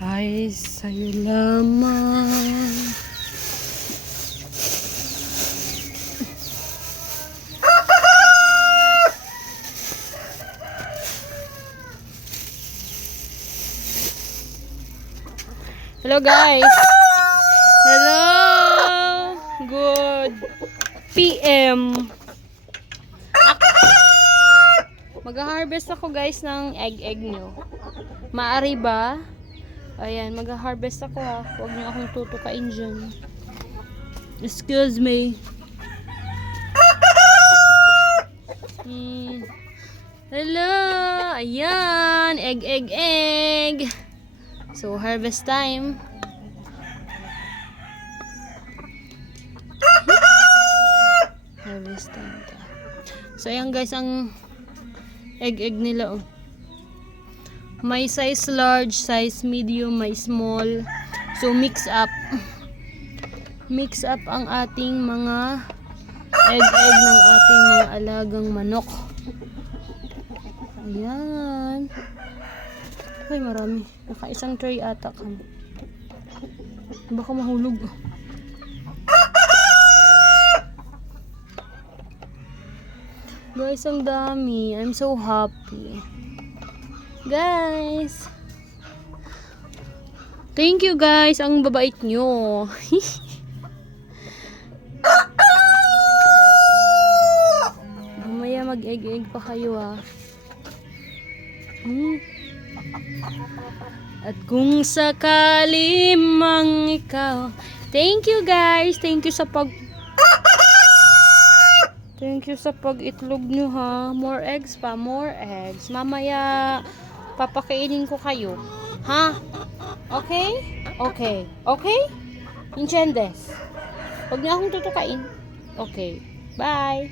ay sa'yo lamang. Hello guys! Hello! Good PM! Mag-harvest ako guys ng egg-egg nyo. Maari ba? Ayan, mag-harvest ako ha. Huwag nyo akong tutukain dyan. Excuse me. Hmm. Hello! Ayan! Egg, egg, egg! So, harvest time. harvest time. So, ayan guys, ang egg-egg nila, oh. May size large, size medium, may small. So, mix up. Mix up ang ating mga egg-egg ng ating mga alagang manok. Ayan. Ay, marami. Naka isang tray ata kami. Baka mahulog. Guys, ang dami. I'm so happy. Guys. Thank you guys. Ang babait nyo. Mamaya mag-egg-egg pa kayo ah. Hmm. At kung sakali mang ikaw Thank you guys Thank you sa pag Thank you sa pag-itlog nyo ha More eggs pa More eggs Mamaya Papakainin ko kayo Ha? Okay? Okay Okay? Inchendes Huwag niyo akong tutukain Okay Bye